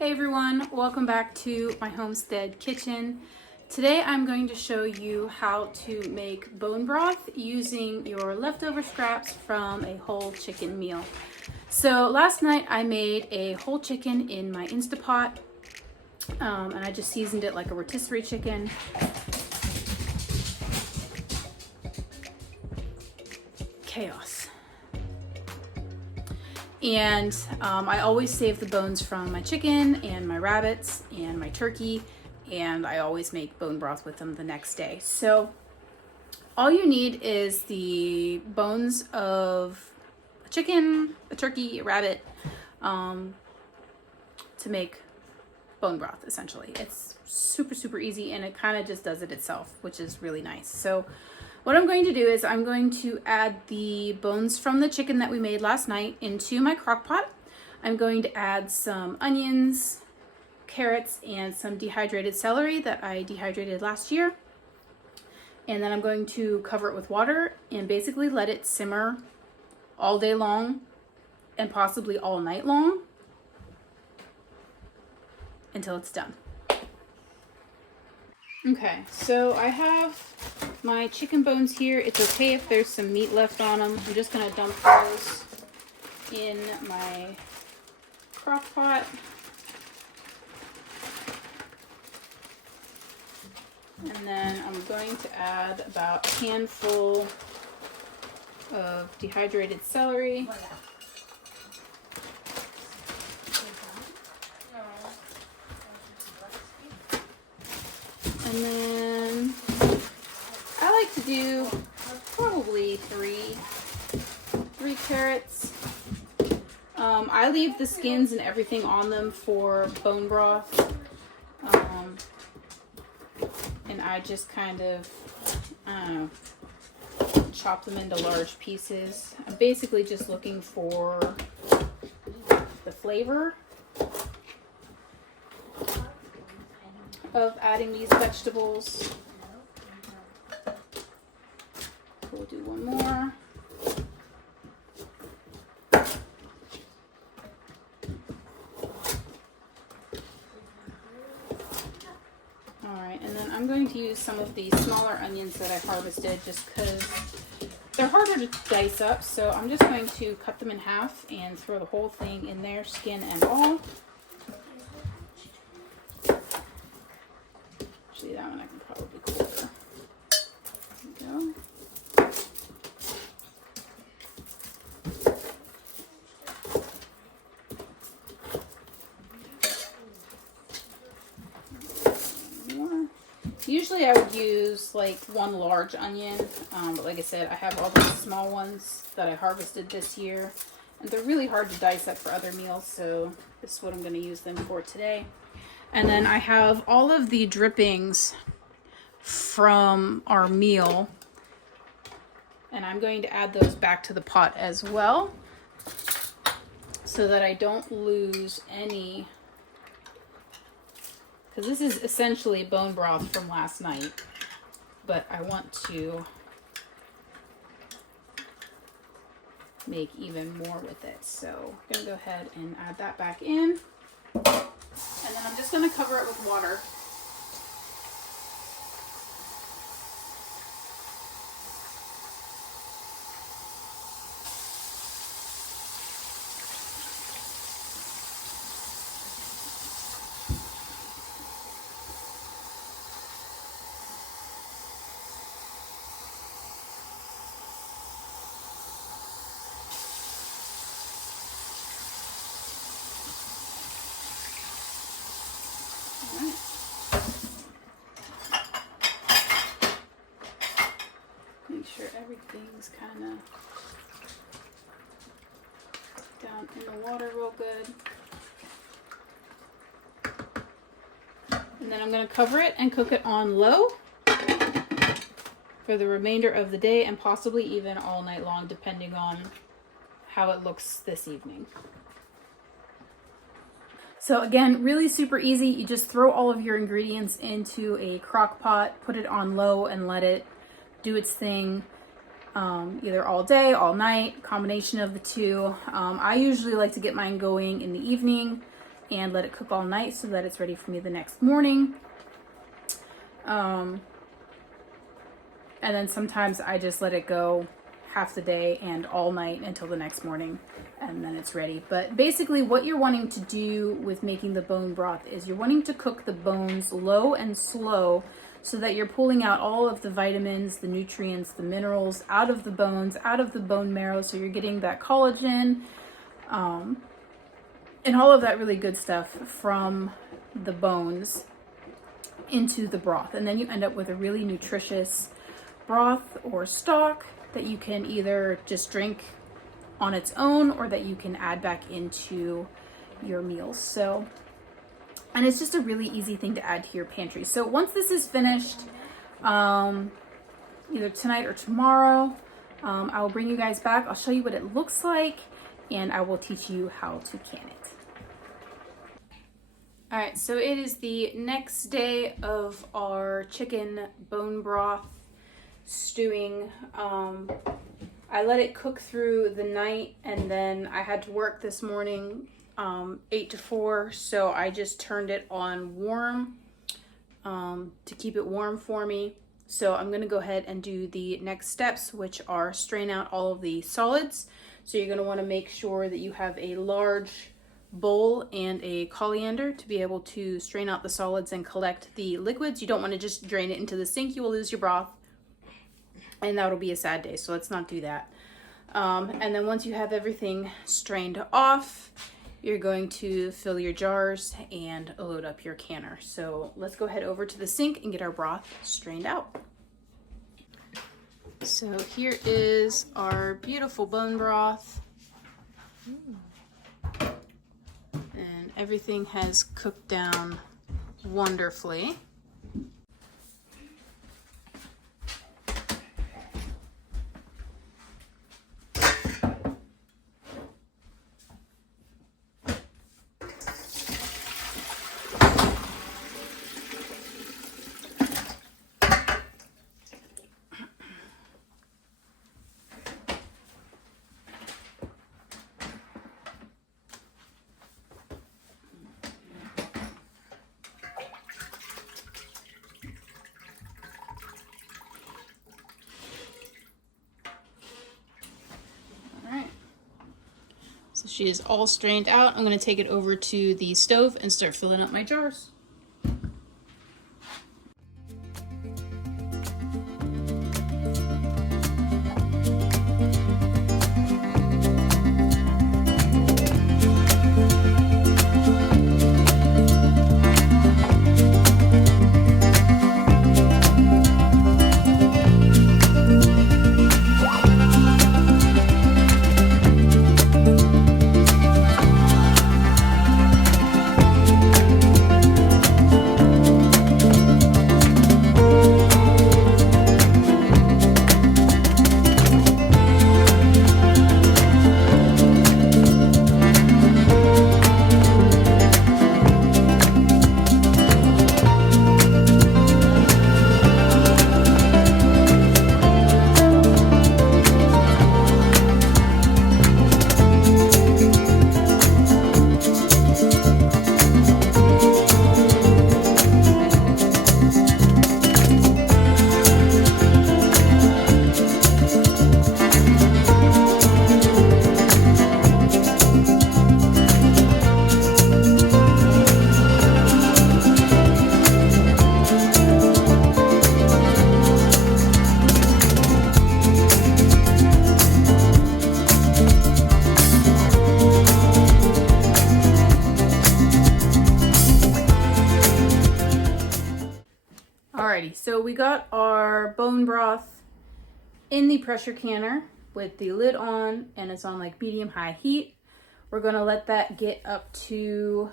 Hey everyone, welcome back to my homestead kitchen. Today I'm going to show you how to make bone broth using your leftover scraps from a whole chicken meal. So last night I made a whole chicken in my Instapot and I just seasoned it like a rotisserie chicken. Chaos. And I always save the bones from my chicken and my rabbits and my turkey, and I always make bone broth with them the next day. So all you need is the bones of a chicken, a turkey, a rabbit, to make bone broth essentially. It's super easy, and it kind of just does it itself, which is really nice. So what I'm going to do is I'm going to add the bones from the chicken that we made last night into my crock pot. I'm going to add some onions, carrots, and some dehydrated celery that I dehydrated last year. And then I'm going to cover it with water and basically let it simmer all day long and possibly all night long until it's done. Okay, so I have my chicken bones here. It's okay if there's some meat left on them. I'm just going to dump those in my crock pot. And then I'm going to add about a handful of dehydrated celery. And then I like to do probably three carrots. I leave the skins and everything on them for bone broth. And I just kind of, I don't know, chop them into large pieces. I'm basically just looking for the flavor of adding these vegetables. We'll do one more. Alright, and then I'm going to use some of the smaller onions that I harvested just because they're harder to dice up, so I'm just going to cut them in half and throw the whole thing in there, skin and all. Actually, that one I can probably quarter. There we go. Usually I would use like one large onion, but like I said, I have all these small ones that I harvested this year, and they're really hard to dice up for other meals, so this is what I'm going to use them for today. And then I have all of the drippings from our meal, and I'm going to add those back to the pot as well so that I don't lose any, because this is essentially bone broth from last night, but I want to make even more with it. So I'm going to go ahead and add that back in. And then I'm just going to cover it with water. Make sure everything's kind of down in the water real good. And then I'm going to cover it and cook it on low for the remainder of the day and possibly even all night long, depending on how it looks this evening. So again, really super easy. You just throw all of your ingredients into a crock pot, put it on low, and let it do its thing. either all day, all night, combination of the two. I usually like to get mine going in the evening and let it cook all night so that it's ready for me the next morning. And then sometimes I just let it go half the day and all night until the next morning, and then it's ready. But basically what you're wanting to do with making the bone broth is you're wanting to cook the bones low and slow so that you're pulling out all of the vitamins, the nutrients, the minerals out of the bones, out of the bone marrow, so you're getting that collagen, and all of that really good stuff from the bones into the broth. And then you end up with a really nutritious broth or stock that you can either just drink on its own or that you can add back into your meals. So, and it's just a really easy thing to add to your pantry. So once this is finished, either tonight or tomorrow, I will bring you guys back. I'll show you what it looks like, and I will teach you how to can it. All right, so it is the next day of our chicken bone broth stewing. I let it cook through the night, and then I had to work this morning 8 to 4, so I just turned it on warm to keep it warm for me. So I'm gonna go ahead and do the next steps, which are strain out all of the solids. So you're gonna wanna make sure that you have a large bowl and a colander to be able to strain out the solids and collect the liquids. You don't wanna just drain it into the sink, you will lose your broth, and that'll be a sad day, so let's not do that. And then once you have everything strained off, you're going to fill your jars and load up your canner. So let's go head over to the sink and get our broth strained out. So here is our beautiful bone broth. And everything has cooked down wonderfully. So she is all strained out. I'm going to take it over to the stove and start filling up my jars. Alrighty, so we got our bone broth in the pressure canner with the lid on, and it's on like medium-high heat. We're gonna let that get up to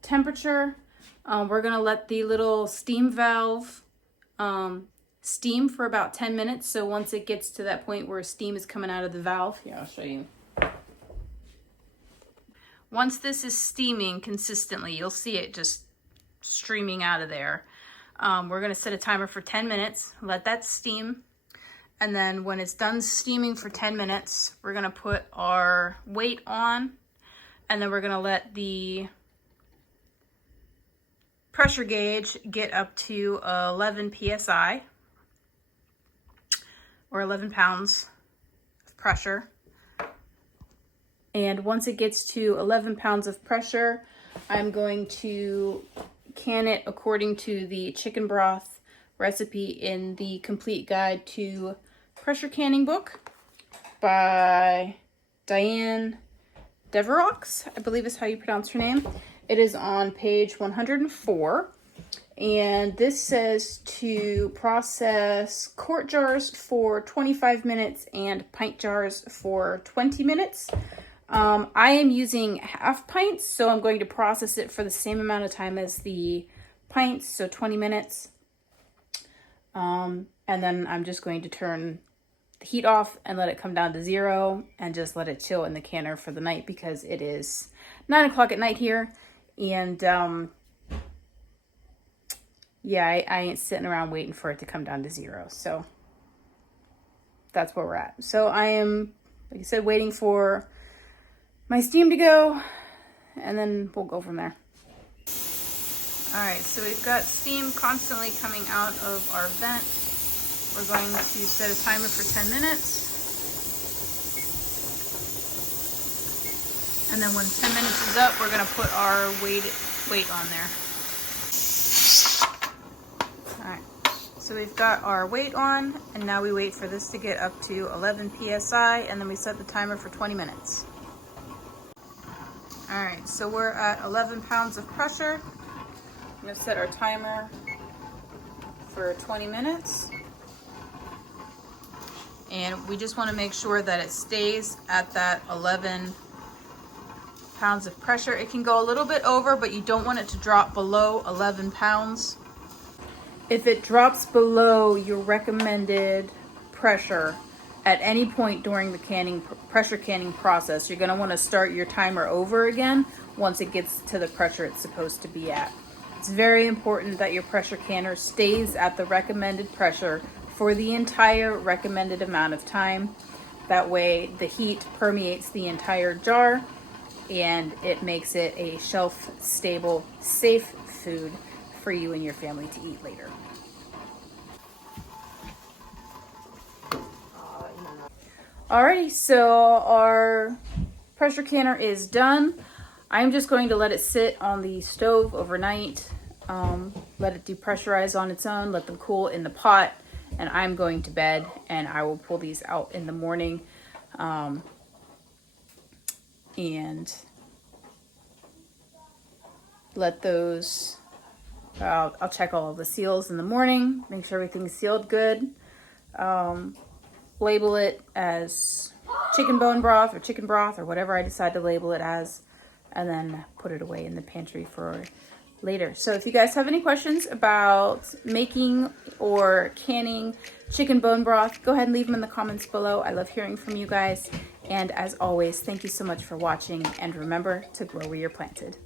temperature. We're gonna let the little steam valve steam for about 10 minutes. So once it gets to that point where steam is coming out of the valve, here, I'll show you. Once this is steaming consistently, you'll see it just streaming out of there. We're gonna set a timer for 10 minutes, let that steam. And then when it's done steaming for 10 minutes, we're gonna put our weight on, and then we're gonna let the pressure gauge get up to 11 psi or 11 pounds of pressure. And once it gets to 11 pounds of pressure, I'm going to can it according to the chicken broth recipe in the Complete Guide to Pressure Canning book by Diane Deverox, I believe is how you pronounce her name. It is on page 104. And this says to process quart jars for 25 minutes and pint jars for 20 minutes. I am using half pints, so I'm going to process it for the same amount of time as the pints, so 20 minutes. And then I'm just going to turn the heat off and let it come down to 0 and just let it chill in the canner for the night because it is 9 o'clock at night here. And yeah, I ain't sitting around waiting for it to come down to 0. So that's where we're at. So I am, like I said, waiting for my steam to go, and then we'll go from there. All right, so we've got steam constantly coming out of our vent. We're going to set a timer for 10 minutes. And then when 10 minutes is up, we're gonna put our weight on there. All right, so we've got our weight on, and now we wait for this to get up to 11 psi, and then we set the timer for 20 minutes. All right, so we're at 11 pounds of pressure. I'm gonna set our timer for 20 minutes. And we just wanna make sure that it stays at that 11 pounds of pressure. It can go a little bit over, but you don't want it to drop below 11 pounds. If it drops below your recommended pressure at any point during the pressure canning process, you're going to want to start your timer over again once it gets to the pressure it's supposed to be at. It's very important that your pressure canner stays at the recommended pressure for the entire recommended amount of time. That way the heat permeates the entire jar and it makes it a shelf-stable, safe food for you and your family to eat later. Alrighty, so our pressure canner is done. I'm just going to let it sit on the stove overnight, let it depressurize on its own, let them cool in the pot, and I'm going to bed, and I will pull these out in the morning. And let those, I'll check all of the seals in the morning, make sure everything's sealed good. Label it as chicken bone broth or chicken broth or whatever I decide to label it as, and then put it away in the pantry for later. So if you guys have any questions about making or canning chicken bone broth, go ahead and leave them in the comments below. I love hearing from you guys. And as always, thank you so much for watching, and remember to grow where you're planted.